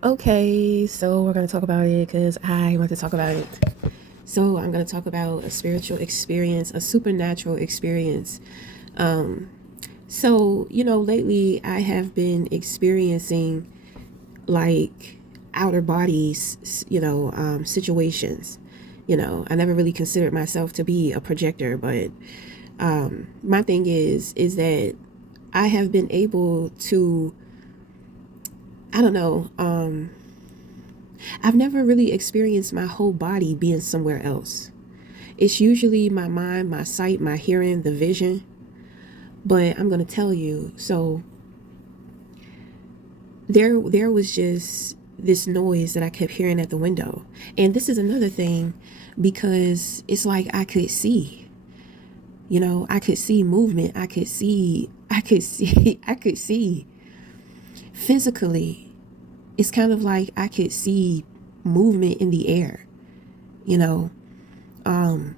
Okay, so we're going to talk about it because I want to talk about it. So I'm going to talk about a spiritual experience, a supernatural experience. Um, lately I have been experiencing like outer bodies, situations. I never really considered myself to be a projector, but my thing is that I have been able to, I don't know, I've never really experienced my whole body being somewhere else. It's usually my mind, my sight, my hearing, the vision. But I'm going to tell you, so there was just this noise that I kept hearing at the window. And this is another thing because it's like I could see, I could see movement. I could see physically. It's kind of like I could see movement in the air, you know. Um,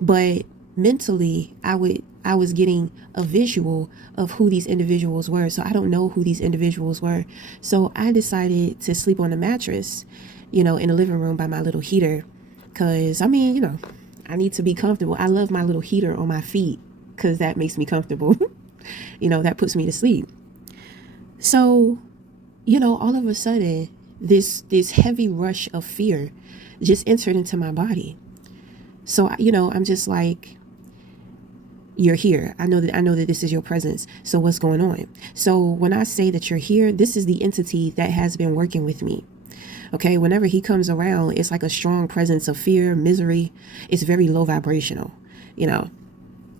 but mentally I was getting a visual of who these individuals were. So I don't know who these individuals were. So I decided to sleep on the mattress, in the living room by my little heater. Cause I need to be comfortable. I love my little heater on my feet because that makes me comfortable. That puts me to sleep. So, all of a sudden, this heavy rush of fear just entered into my body. So, I'm just like, you're here. I know that this is your presence. So what's going on? So when I say that you're here, this is the entity that has been working with me. Okay, whenever he comes around, it's like a strong presence of fear, misery. It's very low vibrational, you know.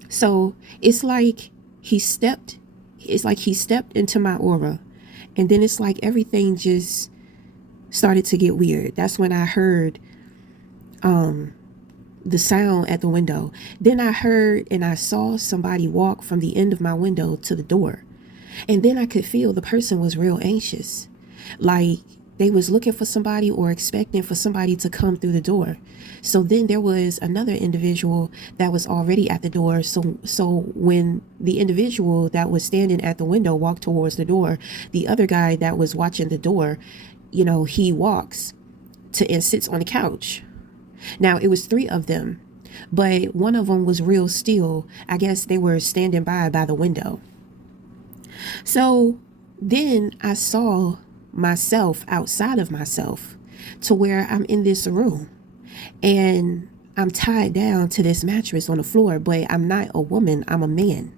So it's like he stepped he stepped into my aura, and then it's like everything just started to get weird. That's when I heard the sound at the window. Then I heard and I saw somebody walk from the end of my window to the door. And then I could feel the person was real anxious. Like they was looking for somebody or expecting for somebody to come through the door. So then there was another individual that was already at the door. So when the individual that was standing at the window walked towards the door, the other guy that was watching the door, he walks to and sits on the couch. Now, it was three of them, but one of them was real still. I guess they were standing by the window. So then I saw myself outside of myself to where I'm in this room and I'm tied down to this mattress on the floor, but I'm not a woman, I'm a man.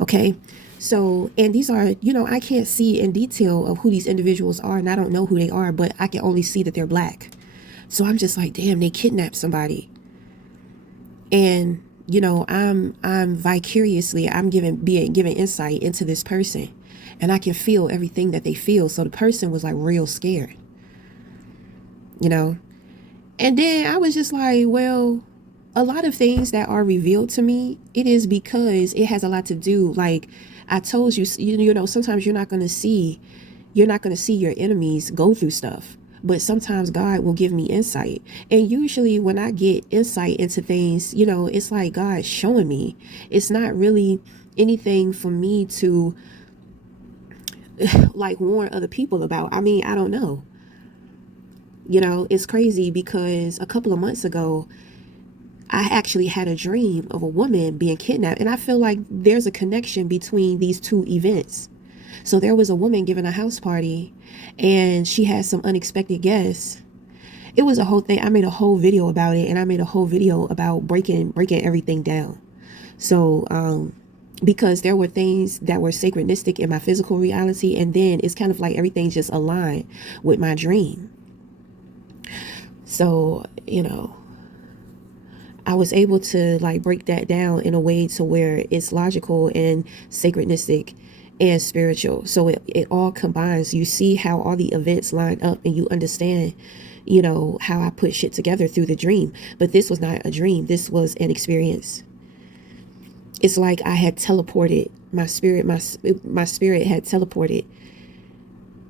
Okay. So, and these are, I can't see in detail of who these individuals are, and I don't know who they are, but I can only see that they're black. So I'm just like, damn, they kidnapped somebody. And, I'm vicariously, I'm being given insight into this person. And I can feel everything that they feel. So the person was like real scared, you know? And then I was just like, well, a lot of things that are revealed to me, it is because it has a lot to do. Like I told you, sometimes you're not going to see your enemies go through stuff. But sometimes God will give me insight. And usually when I get insight into things, it's like God showing me. It's not really anything for me to like warn other people about. I mean, I don't know. It's crazy because a couple of months ago, I actually had a dream of a woman being kidnapped. And I feel like there's a connection between these two events. So there was a woman giving a house party and she had some unexpected guests. It was a whole thing. I made a whole video about it, and I made a whole video about breaking everything down. So because there were things that were synchronistic in my physical reality, and then it's kind of like everything just aligned with my dream. So I was able to like break that down in a way to where it's logical and synchronistic and spiritual. So it all combines. You see how all the events line up and you understand, how I put shit together through the dream. But this was not a dream. This was an experience. It's like I had teleported my spirit. My spirit had teleported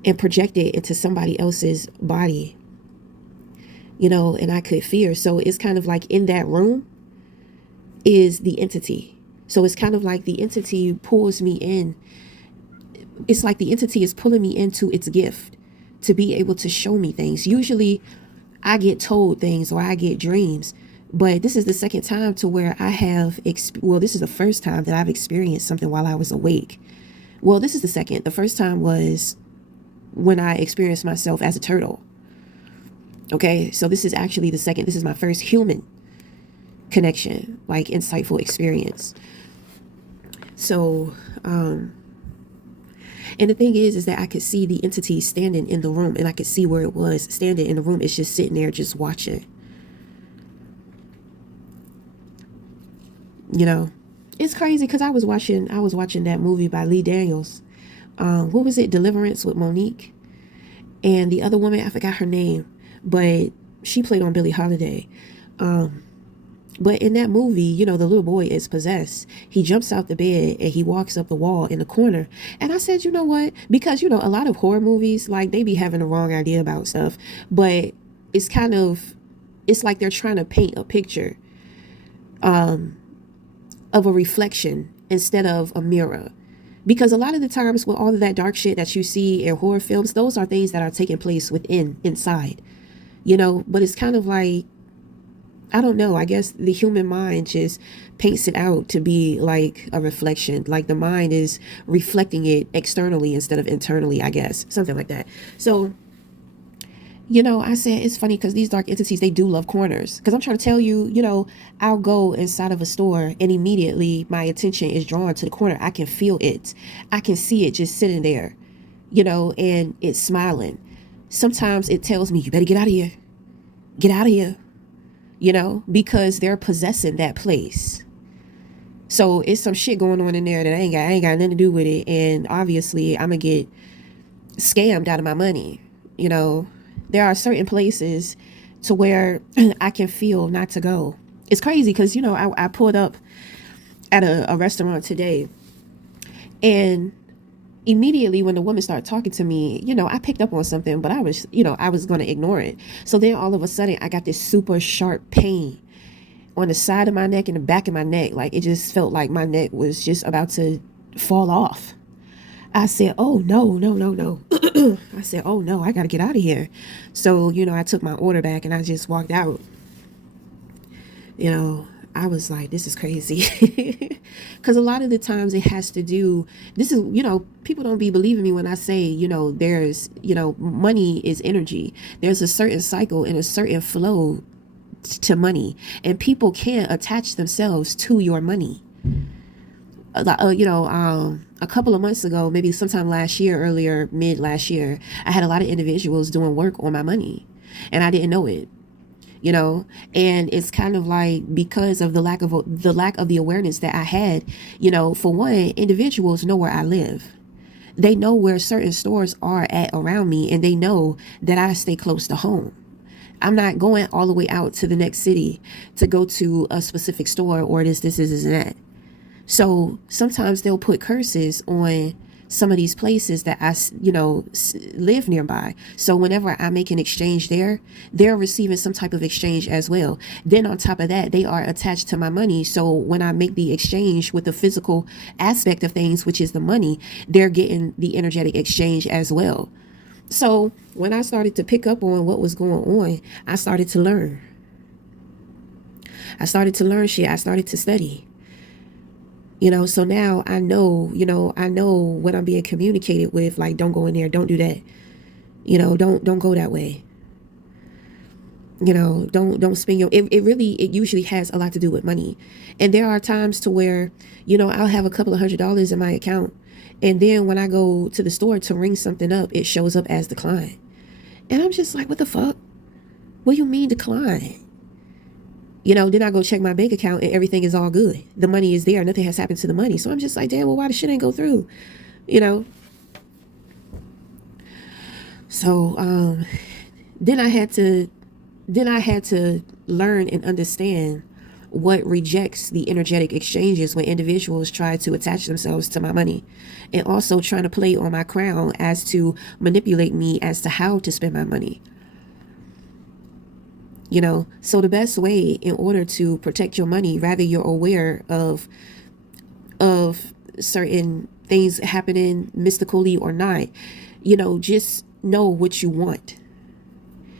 and projected into somebody else's body, and I could fear. So it's kind of like in that room is the entity. So it's kind of like the entity pulls me in. It's like the entity is pulling me into its gift to be able to show me things. Usually I get told things or I get dreams, but this is the second time to where I have, well, this is the first time that I've experienced something while I was awake. Well, this is the second. The first time was when I experienced myself as a turtle. Okay, so this is actually the second. This is my first human connection, like insightful experience. So, and the thing is that I could see the entity standing in the room, and I could see where it was standing in the room. It's just sitting there, just watching. You know, it's crazy because I was watching that movie by Lee Daniels. What was it? Deliverance with Monique and the other woman. I forgot her name, but she played on Billie Holiday. But in that movie, you know, the little boy is possessed. He jumps out the bed and he walks up the wall in the corner. And I said, you know what? Because, you know, a lot of horror movies, like, they be having the wrong idea about stuff. But it's kind of, it's like they're trying to paint a picture of a reflection instead of a mirror. Because a lot of the times with all of that dark shit that you see in horror films, those are things that are taking place inside, you know. But it's kind of like, I don't know, I guess the human mind just paints it out to be like a reflection. Like the mind is reflecting it externally instead of internally, I guess. Something like that. So, you know, I said it's funny because these dark entities, they do love corners. Because I'm trying to tell you, you know, I'll go inside of a store and immediately my attention is drawn to the corner. I can feel it. I can see it just sitting there, you know, and it's smiling. Sometimes it tells me, you better get out of here. Get out of here. You know, because they're possessing that place. So it's some shit going on in there that I ain't got nothing to do with it. And obviously I'm gonna get scammed out of my money. You know, there are certain places to where I can feel not to go. It's crazy because, you know, I pulled up at a restaurant today, and immediately when the woman started talking to me, you know, I picked up on something, but I was going to ignore it. So then all of a sudden I got this super sharp pain on the side of my neck and the back of my neck. Like it just felt like my neck was just about to fall off. I said, oh, no. I said, oh, no, I got to get out of here. So, you know, I took my order back and I just walked out. You know, I was like, this is crazy. Because a lot of the times it has to do, this is, you know, people don't be believing me when I say, you know, there's, you know, money is energy. There's a certain cycle and a certain flow to money, and people can't attach themselves to your money. You know, a couple of months ago, maybe sometime last year, mid last year, I had a lot of individuals doing work on my money and I didn't know it. You know, and it's kind of like because of the lack of the awareness that I had, you know, for one, individuals know where I live. They know where certain stores are at around me, and they know that I stay close to home. I'm not going all the way out to the next city to go to a specific store or this and that. So sometimes they'll put curses on some of these places that I, you know, live nearby. So whenever I make an exchange there, they're receiving some type of exchange as well. Then on top of that, they are attached to my money. So when I make the exchange with the physical aspect of things, which is the money, they're getting the energetic exchange as well. So when I started to pick up on what was going on, I started to learn. I started to learn shit. I started to study. You know, so now I know, you know, I know what I'm being communicated with. Like, don't go in there. Don't do that. You know, don't go that way. You know, don't spend your, it usually has a lot to do with money. And there are times to where, you know, I'll have a couple of $100s in my account. And then when I go to the store to ring something up, it shows up as decline. And I'm just like, what the fuck? What do you mean decline? You know, then I go check my bank account and everything is all good. The money is there. Nothing has happened to the money. So I'm just like, damn, well, why the shit ain't go through? You know? So then I had to learn and understand what rejects the energetic exchanges when individuals try to attach themselves to my money, and also trying to play on my crown as to manipulate me as to how to spend my money. You know, so the best way in order to protect your money, rather you're aware of certain things happening mystically or not, you know, just know what you want.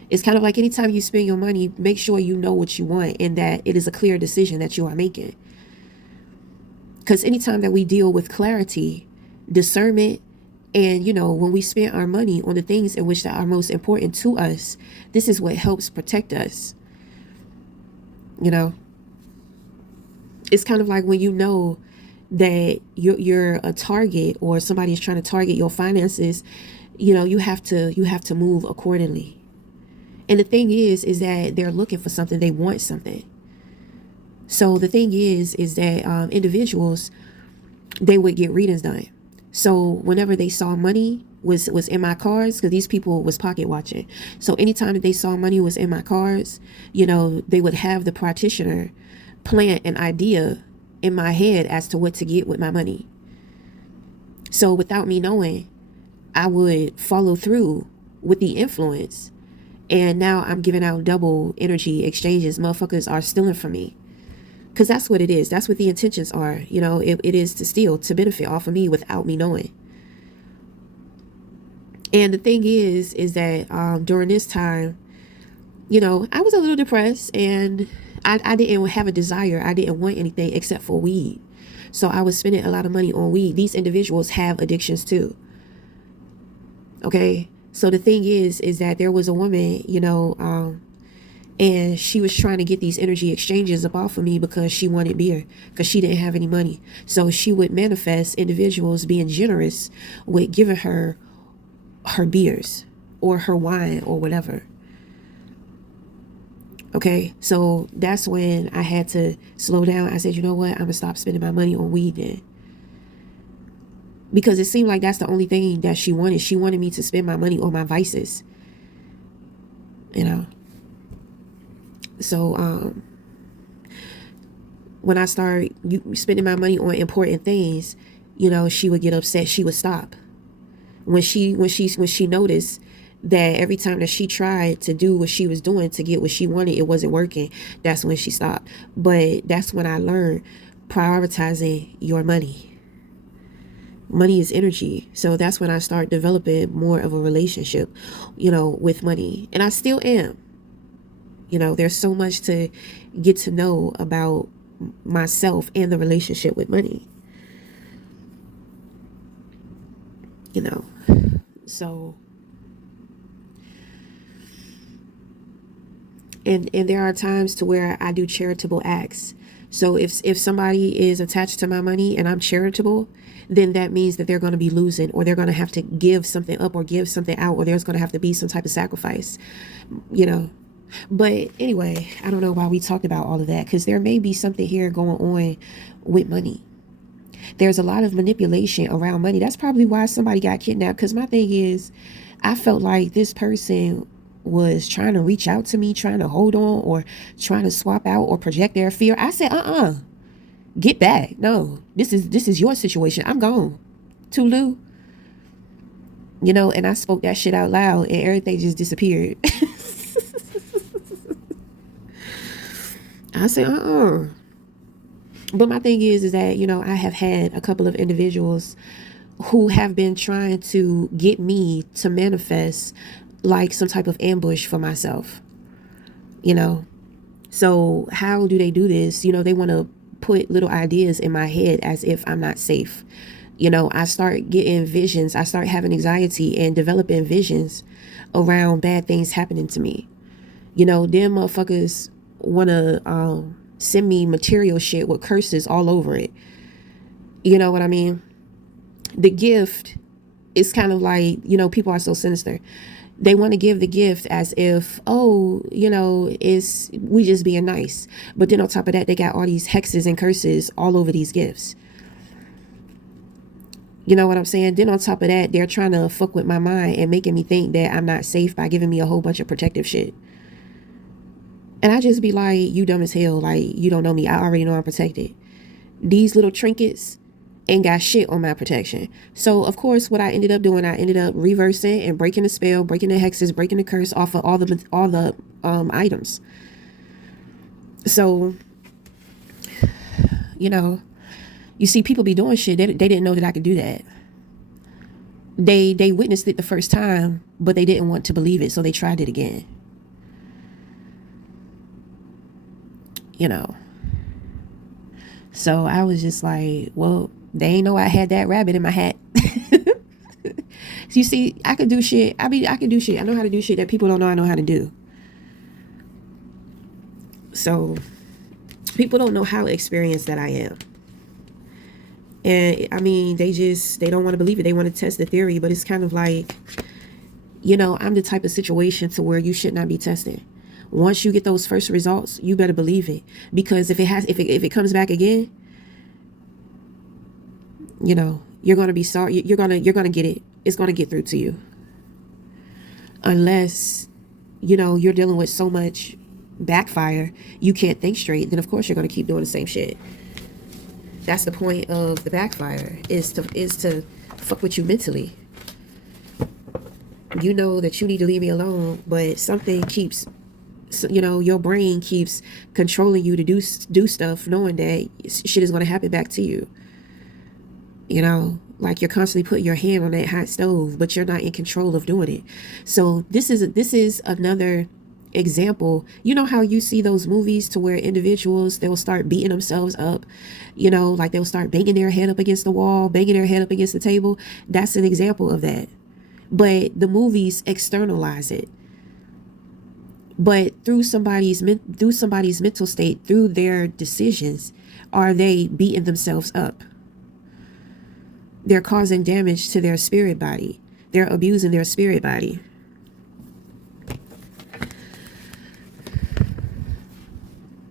It's kind of like anytime you spend your money, make sure you know what you want and that it is a clear decision that you are making. Because anytime that we deal with clarity, discernment, and, when we spend our money on the things in which that are most important to us, this is what helps protect us. It's kind of like when you know that you're a target or somebody is trying to target your finances, you have to move accordingly. And the thing is that they're looking for something, they want something. So the thing is that individuals, they would get readings done. So whenever they saw money was in my cards, because these people was pocket watching. So anytime that they saw money was in my cards, they would have the practitioner plant an idea in my head as to what to get with my money. So without me knowing, I would follow through with the influence. And now I'm giving out double energy exchanges. Motherfuckers are stealing from me. Because that's what it is. That's what the intentions are. It is to steal, to benefit off of me without me knowing. And the thing is that during this time, I was a little depressed and I didn't have a desire. I didn't want anything except for weed. So I was spending a lot of money on weed. These individuals have addictions too. Okay. So the thing is that there was a woman, and she was trying to get these energy exchanges up off of me because she wanted beer, because she didn't have any money. So she would manifest individuals being generous with giving her beers or her wine or whatever. Okay, so that's when I had to slow down. I said, you know what? I'm going to stop spending my money on weed then. Because it seemed like that's the only thing that she wanted. She wanted me to spend my money on my vices. So when I started spending my money on important things, she would get upset. She would stop. When she noticed that every time that she tried to do what she was doing to get what she wanted, it wasn't working, that's when she stopped. But that's when I learned prioritizing your money. Money is energy. So that's when I started developing more of a relationship, with money. And I still am. There's so much to get to know about myself and the relationship with money. So and there are times to where I do charitable acts. So if somebody is attached to my money and I'm charitable, then that means that they're going to be losing, or they're going to have to give something up or give something out, or there's going to have to be some type of sacrifice, But anyway, I don't know why we talked about all of that, because there may be something here going on with money. There's a lot of manipulation around money. That's probably why somebody got kidnapped, because my thing is, I felt like this person was trying to reach out to me, trying to hold on, or trying to swap out or project their fear. I said, get back. No, this is your situation. I'm gone. Tulu. And I spoke that shit out loud and everything just disappeared. I said, But my thing is that, I have had a couple of individuals who have been trying to get me to manifest like some type of ambush for myself, So how do they do this? They want to put little ideas in my head as if I'm not safe. I start getting visions. I start having anxiety and developing visions around bad things happening to me. Them motherfuckers want to send me material shit with curses all over it. You know what I mean? The gift is kind of like, people are so sinister. They want to give the gift as if, it's we just being nice. But then on top of that, they got all these hexes and curses all over these gifts. You know what I'm saying? Then on top of that, they're trying to fuck with my mind and making me think that I'm not safe by giving me a whole bunch of protective shit. And I just be like, you dumb as hell. Like, you don't know me. I already know I'm protected. These little trinkets ain't got shit on my protection. So, of course, what I ended up doing, I ended up reversing and breaking the spell, breaking the hexes, breaking the curse off of all the items. So, you see, people be doing shit. They didn't know that I could do that. They witnessed it the first time, but they didn't want to believe it, so they tried it again. You know. So I was just like, well, they ain't know I had that rabbit in my hat. So you see, I could do shit. I mean, I can do shit. I know how to do shit that people don't know I know how to do. So people don't know how experienced that I am. And I mean, they don't want to believe it. They want to test the theory, but it's kind of like, I'm the type of situation to where you should not be tested. Once you get those first results, you better believe it. Because if it comes back again, you're going to be sorry. You're going to get it. It's going to get through to you. Unless, you're dealing with so much backfire, you can't think straight, then of course you're going to keep doing the same shit. That's the point of the backfire, is to fuck with you mentally. You know that you need to leave me alone, but something keeps, your brain keeps controlling you to do stuff, knowing that shit is going to happen back to you. Like you're constantly putting your hand on that hot stove, but you're not in control of doing it. So this is another example. You know how you see those movies to where individuals, they'll start beating themselves up, like they'll start banging their head up against the wall, banging their head up against the table. That's an example of that. But the movies externalize it. But through somebody's mental state, through their decisions, are they beating themselves up? They're causing damage to their spirit body. They're abusing their spirit body.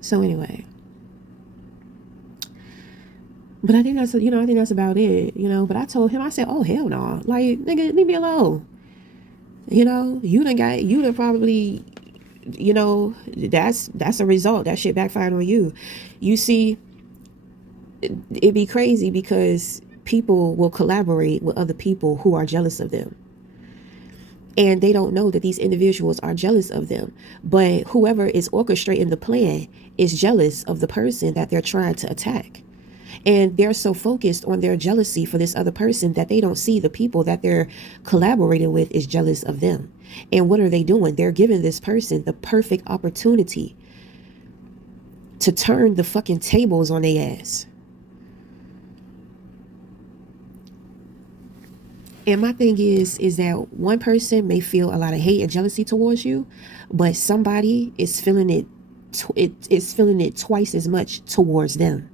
So anyway, but I think that's about it, but I told him, I said, oh, hell no. Like, nigga, leave me alone. You done probably, that's a result. That shit backfired on you. You see, it'd be crazy because people will collaborate with other people who are jealous of them. And they don't know that these individuals are jealous of them. But whoever is orchestrating the plan is jealous of the person that they're trying to attack. And they're so focused on their jealousy for this other person that they don't see the people that they're collaborating with is jealous of them. And what are they doing? They're giving this person the perfect opportunity to turn the fucking tables on their ass. And my thing is that one person may feel a lot of hate and jealousy towards you, but somebody is feeling it. It's feeling it twice as much towards them.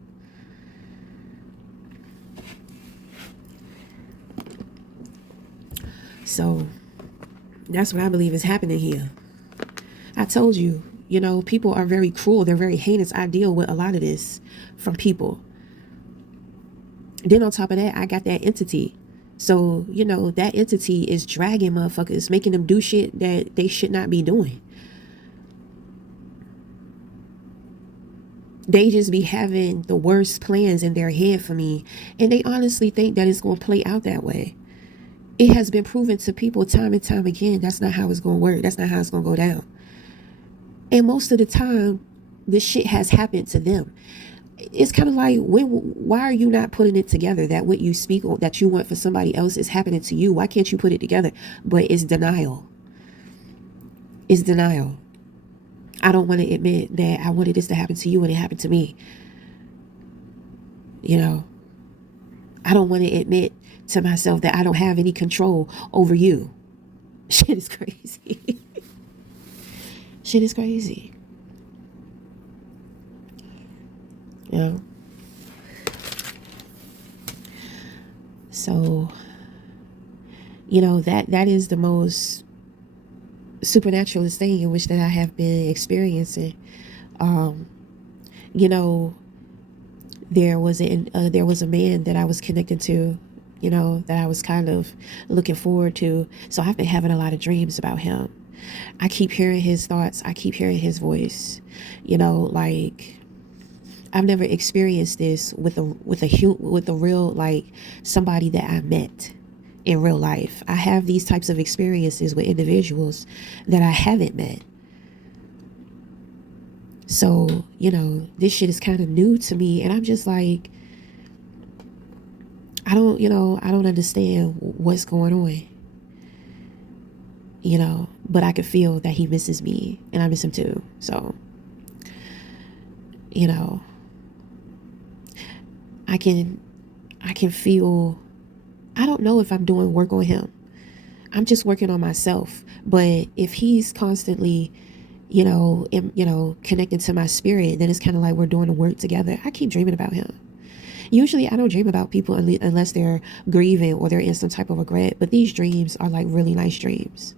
So that's what I believe is happening here. I told you, people are very cruel. They're very heinous. I deal with a lot of this from people. Then on top of that, I got that entity. So, that entity is dragging motherfuckers, making them do shit that they should not be doing. They just be having the worst plans in their head for me. And they honestly think that it's going to play out that way. It has been proven to people time and time again. That's not how it's going to work. That's not how it's going to go down. And most of the time, this shit has happened to them. It's kind of like, why are you not putting it together that what you speak on, that you want for somebody else is happening to you? Why can't you put it together? But it's denial. It's denial. I don't want to admit that I wanted this to happen to you and it happened to me. I don't want to admit to myself that I don't have any control over you. Shit is crazy. Shit is crazy. So, that is the most supernaturalist thing in which that I have been experiencing. There was a man that I was connected to, that I was kind of looking forward to. So I've been having a lot of dreams about him. I keep hearing his thoughts. I keep hearing his voice. Like, I've never experienced this with a real, like, somebody that I met in real life. I have these types of experiences with individuals that I haven't met. So, this shit is kind of new to me. And I'm just like, I don't understand what's going on, but I could feel that he misses me and I miss him too. So, you know, I can feel, I don't know if I'm doing work on him. I'm just working on myself. But if he's constantly, connecting to my spirit, then it's kind of like we're doing the work together. I keep dreaming about him. Usually I don't dream about people unless they're grieving or they're in some type of regret. But these dreams are like really nice dreams.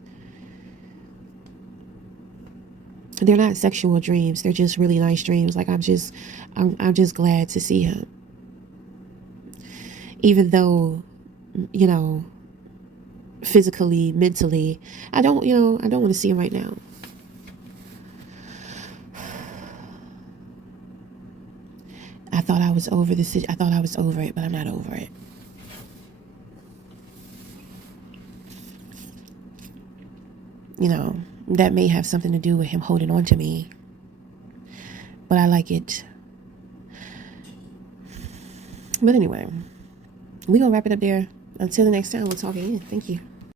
They're not sexual dreams. They're just really nice dreams. Like I'm just glad to see him. Even though, physically, mentally, I don't want to see him right now. I thought I was over I thought I was over it, but I'm not over it. That may have something to do with him holding on to me, but I like it. But anyway, we're going to wrap it up there. Until the next time, we'll talk again. Thank you.